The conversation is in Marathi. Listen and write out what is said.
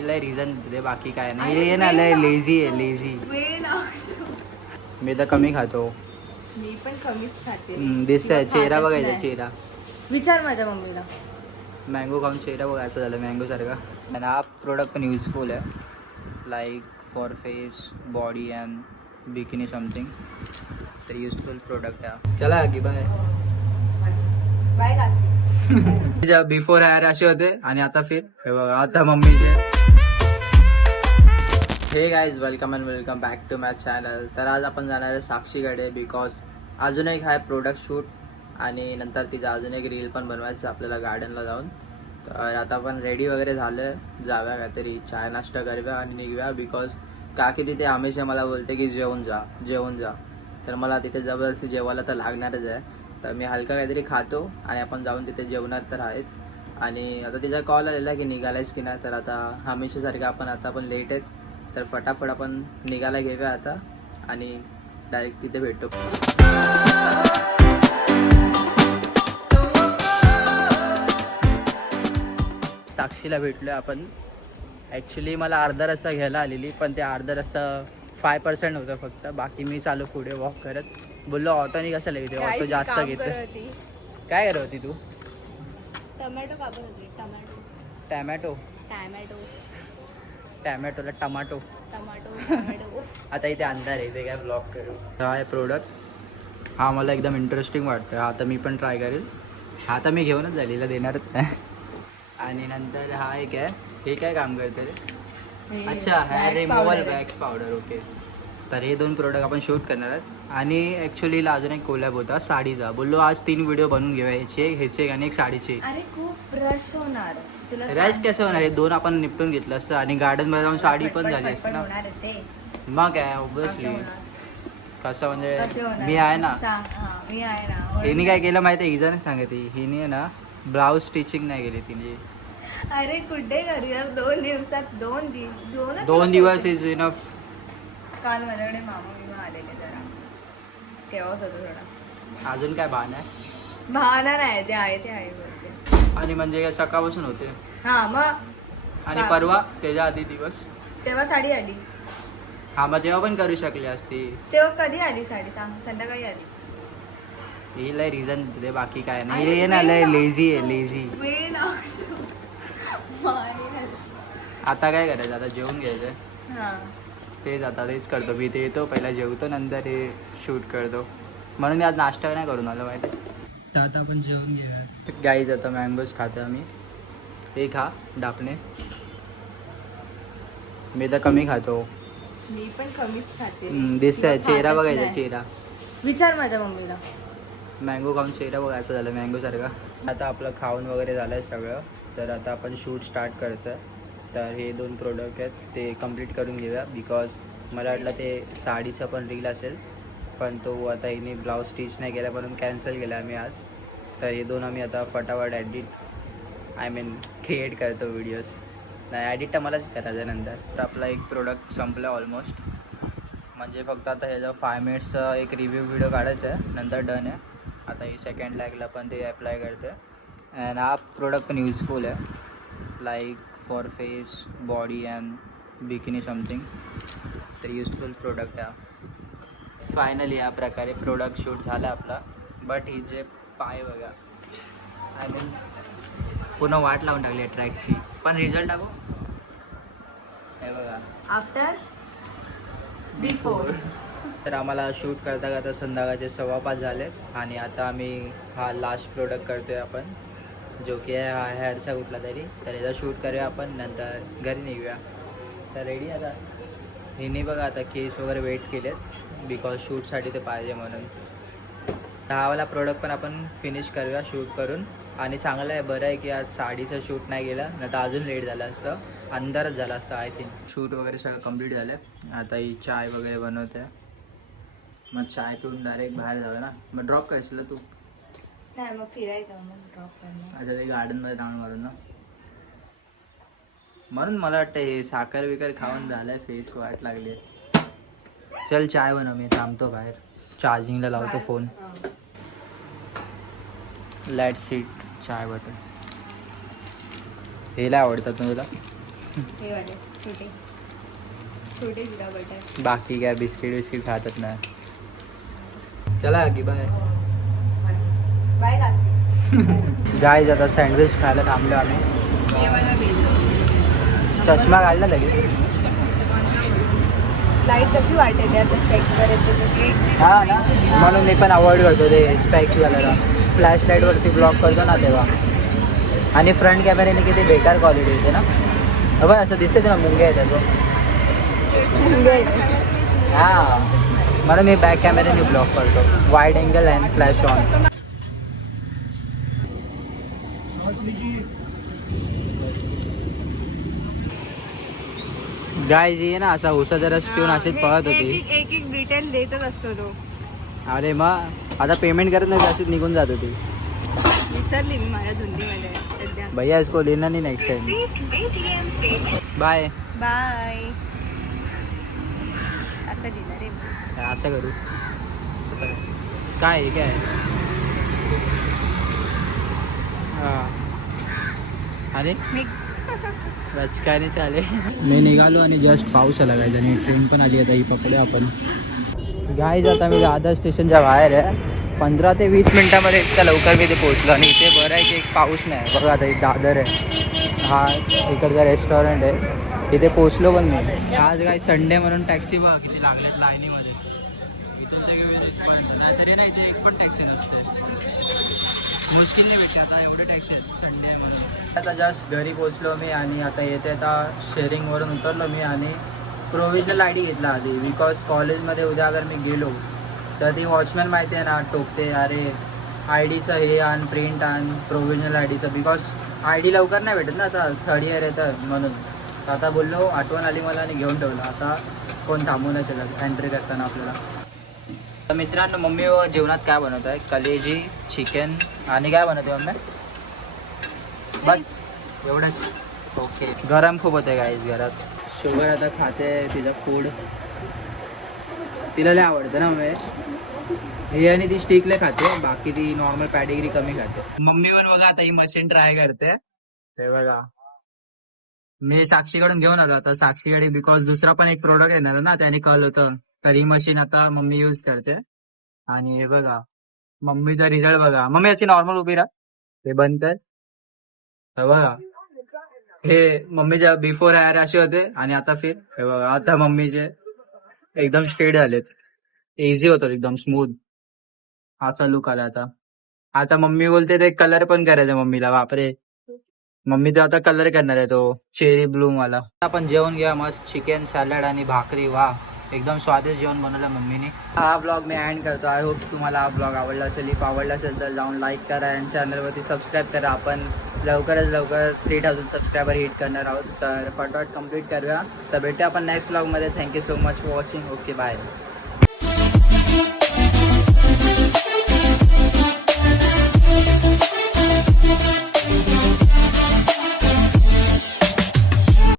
हे लय रिझन दे बाकी काय नाही. हे ना लय लेझी आहे लेझी वेळ मी तर कमी खातो. मी पण कमीच खाते. दिसतंय किंवा चेहरा बघायचा. चेहरा. विचार माझ्या मम्मीला. मँगो खाऊन चेहरा बघायचा झालं मँगो सारखा. आणि हा प्रोडक्ट पण युजफुल आहे. Like for face body and bikini something तर युजफुल प्रोडक्ट आहे चला की बाय बाय बिफोर हायर असे होते आणि आता फिर हे बघा आता मम्मीचे हे guys welcome and welcome back to my channel तर आज आपण जाणार आहे साक्षीकडे बिकॉज अजून एक आहे प्रोडक्ट शूट आणि नंतर तिचा अजून एक रील पण बनवायचं आपल्याला गार्डनला जाऊन. तर आता आपण रेडी वगैरे झालं जाव्या काहीतरी चाय नाश्ता करूया आणि निघूया बिकॉज काकी तिथे हमेशा मला बोलते की जेवून जा जेवून जा. तर मला तिथे जबरदस्ती जेवायला तर लागणारच आहे. तर मी हलका काहीतरी खातो आणि आपण जाऊन तिथे जेवणार तर आहेच आणि आता तिचा कॉल आलेला की निघालायस की नाही तर आता हमेशासारखं आपण आता आपण लेट आहेत. तर फटाफट आपण निघायला घेऊया आता आणि डायरेक्ट तिथे भेटतो साक्षीला भेटलो आपण. ॲक्च्युली मला अर्धा रस्ता घ्यायला आलेली पण ते अर्धा रस्ता फाय पर्सेंट होतं फक्त. बाकी मी चालू पुढे वॉक करत. बोललो ऑटोनी कशाला घेते ऑटो जास्त घेते काय करत होती तू? टोमॅटो. टॅमॅटो. टॅमॅटो. टॅमॅटोला टमाटो. टमाटो आता इथे अंधार आहे इथे काय ब्लॉक करू. हा आहे प्रोडक्ट हा मला एकदम इंटरेस्टिंग वाटतं हा आता मी पण ट्राय करेल. हा आता मी घेऊनच झालेला देणारच नाही आणि नंतर हा एक आहे. हे काय काम करते रे? अच्छा hair removal wax powder okay तर हे दोन प्रोडक्ट आपण शूट करणार आहेत. आणि ॲक्च्युली अजून एक कोलॅब होता साडीचा. बोललो आज तीन व्हिडिओ बनवून घेऊया. ह्याचे ह्याचे आणि एक साडीचे. अरे खूप रश होणार. सांगते. कसं होणार हे दोन आपण निपटून घेतलं असतं आणि गार्डनमध्ये जाऊन साडी पण झाली असते ना. आहे मग काय ऑब्विसली होणार? कसं म्हणजे? मी आहे ना. आहे हिने काय केलं माहिती आहे? हिजाने सांगते. हिने ना ब्लाऊज स्टिचिंग नाही केली तिने. अरे कुठे करू यार दोन दिवसात दोन दिवस दोन दोन दिवस इज इनफ काल माझ्याकडे मामा बिमा आलेले जरा. केव्हाच होतं थोडा. अजून काय भान आहे? भावना नाही ते आहे ते आहे. आणि म्हणजे सकाळपासून होते. हा मग आणि हा. परवा त्याच्या आधी दिवस. तेव्हा साडी आली. हा मग तेव्हा पण करू शकली असती. तेव्हा कधी आली साडी? सांग संध्याकाळी आली. ही लय रिझन दे बाकी काय नाही. हे ना लय. लेझी आहे लेझी वेळ लागतो. मारीनच. आता काय करायचं? आता जेवून घ्यायचं हा. तेच आता तेच करतो. मी ते येतो पहिला जेवतो नंतर हे शूट करतो. म्हणून मी आज नाश्ता नाही करून आलो माहिती तर आता आपण जेवून घेऊया. गाईज आता मँगोज खातो आम्ही. हे खा डापणे. मी तर कमी खातो. मी पण कमीच खाते. दिसतंय किंवा चेहरा बघायचा. चेहरा. विचार माझ्या मम्मीला. मँगो खाऊन चेहरा बघायचा झालं मँगो सारखा. आता आपलं खाऊन वगैरे झालं आहे सगळं. तर आता आपण शूट स्टार्ट करतो तर हे दोन प्रोडक्ट आहेत ते कंप्लीट करून घेऊया. बिकॉज मला वाटलं ते साडीचं पण रील असेल. पण तो आता हिने ब्लाऊज स्टिच नाही केला म्हणून कॅन्सल केला आम्ही आज. तर हे दोन आम्ही आता फटाफट ॲडिट आय मीन क्रिएट करतो व्हिडिओज नाही ॲडिट तर मलाच करायचं नंतर. तर आपला एक प्रोडक्ट संपला ऑलमोस्ट म्हणजे फक्त आता ह्याचा फाय मिनिट्सचा एक रिव्ह्यू व्हिडिओ काढायचा आहे नंतर डन आहे. आता ही सेकंड लॅगला पण ते अप्लाय करते अँड हा प्रोडक्ट पण युजफुल आहे. Like for face body and bikini something तर युजफुल प्रोडक्ट आहे फायनली या प्रकारे प्रोडक्ट शूट झाला आपला. बट ही जे पाय बघा. पुन्हा वाट लावून टाकली ट्रॅकची पण रिझल्ट टाकू? हे बघा. आफ्टर बिफोर तर आम्हाला शूट करता करता संध्याकाळचे सव्वा पाच झालेत आणि आता आम्ही हा लास्ट प्रोडक्ट करतोय आपण जो की आहे हा हेअरचा कुठला तरी. तर याचा शूट करूया आपण नंतर घरी निघूया. तर रेडी आता? हिने बघा आता केस वगैरे वेट केलेत बिकॉज शूटसाठी ते पाहिजे म्हणून. तर हा वाला प्रोडक्ट पण आपण फिनिश करूया शूट करून. आणि चांगलं आहे बरं आहे की आज साडीचं शूट नाही गेलं नाही तर अजून लेट झालं असतं. अंधारच झाला असतं आय थिंक शूट वगैरे सगळं कंप्लीट झालं. आता ही चाय वगैरे बनवते. मग चाय पिऊन डायरेक्ट बाहेर जावं ना. मग ड्रॉप ना तू. नाही मग फिरायचं मग ड्रॉप करणार अच्छा ते गार्डनमध्ये राऊंड मारून ना. म्हणून मला वाटतं हे साखर बिकर खाऊन झालंय फेस वाट लागली चल चाय बनव मी थांबतो बाहेर. चार्जिंगला लावतो फोन लाइट सीट चाय बटन हे लय आवडतात ना तुला? हे वाले छोटे. छोटे जिरा बटर. बाकी काय बिस्किट बिस्किट खातच नाही चला की बाय बाय गाय आता सँडविच खायला थांबलो आम्ही. चष्मा घालला लगेच. लाइट कशी वाटेल हा ना. म्हणून मी पण अवॉइड करतो ते स्पॅक्स घालायला फ्लॅश लाईटवरती ब्लॉक करतो ना तेव्हा. आणि फ्रंट कॅमेऱ्याने किती बेकार क्वालिटी येते ना. बघ असं दिसते ना मुंगे येतात तो हा. म्हणून मी बॅक कॅमेऱ्याने ब्लॉक करतो. Wide angle and flash on गाय जी आहे ना असा उसाचा रस पिऊन अशीच पळत होती. एक एक डिटेल देतच असतो तो. अरे मग आता पेमेंट करत नाही अशीच निघून जात होती विसरली मी माझ्या धुंदीमध्ये सध्या. भैया इसको लेना नहीं नेक्स्ट टाइम बाय बाय असं दिलं रे असं करू. काय काय? हा. अरे मी काय नाही चाले. मी निघालो आणि जस्ट पाऊस आला गायचा आणि ट्रेन पण आली आता ही पकडे आपण. गाईज आता मी दादर स्टेशनच्या बाहेर आहे. पंधरा ते वीस मिनटामध्ये इतक्या लवकर मी ते पोहोचलो आणि इथे बरं आहे की एक पाऊस नाही. बघा आता एक दादर आहे. हा इकडचा रेस्टॉरंट आहे. इथे पोहोचलो पण मी आज काय संडे म्हणून टॅक्सी बघा किती लागल्यात लाईनीमध्ये. तरी नाही. इथे एक पण टॅक्सी नसते. मुश्किलने भेटते आता एवढे टॅक्सी आहेत संडे म्हणून. आता जस्ट घरी पोहोचलो मी आणि आता येते आता शेअरिंगवरून उतरलो मी आणि प्रोविजनल आय डी घेतला आधी. बिकॉज कॉलेजमध्ये उद्या अगर मी गेलो तर ती वॉचमॅन माहिती आहे ना टोकते अरे आय डीचं हे आण प्रिंट आण प्रोविजनल आय डीचं बिकॉज आय डी लवकर नाही भेटत ना आता थर्ड इयर येतं म्हणून. आता बोललो आठवण आली मला आणि घेऊन ठेवलं. आता कोण थांबू नाही चला एंट्री करताना आपल्याला. तर मित्रांनो मम्मी जेवणात काय बनवत आहे? कलेजी चिकन आणि काय बनवते मम्मी? बस एवढंच. ओके गरम खूप होते गाईज घरात. शुगर आता खाते तिचं फूड तिला लय आवडतं ना मग हे आणि ती स्टिकले खाते. बाकी ती नॉर्मल पॅडिग्री कमी खाते. मम्मी पण बघा आता ही मशीन ट्राय करते. हे बघा. मी साक्षीकडून घेऊन आलो. आता साक्षीकडे बिकॉज दुसरा पण एक प्रोडक्ट येणार ना त्याने कळलं होतं. तर ही मशीन आता मम्मी युज करते. आणि हे बघा. मम्मीचा रिझल्ट बघा. मम्मी याची नॉर्मल उभी राहा. ते बंद तर बघा. हे मम्मीच्या बिफोर हेअर असे होते आणि आता फिर हे बघा आता मम्मीचे एकदम स्ट्रेट झालेत इझी होतो एकदम स्मूथ असा लुक आला आता. आता मम्मी बोलते ते कलर पण करायचं मम्मीला बापरे. मम्मी तर आता कलर करणार आहे तो चेरी ब्लू वाला. आपण जेवण घ्या मस्त चिकन सॅलड आणि भाकरी. वा एकदम स्वादिष्ट जेवण बनवलं मम्मीने. हा ब्लॉग मी अँड करतो. आय होप तुम्हाला हा ब्लॉग आवडला असेल. इफ आवडला असेल तर जाऊन लाईक करा आणि चॅनलवरती सबस्क्राईब करा. आपण लवकरच लवकर थ्री थाउजंड सबस्क्रायबर हिट करणार आहोत. तर फटाफट कंप्लीट करूया. तर भेटूया आपण नेक्स्ट ब्लॉगमध्ये thank you so much for watching okay bye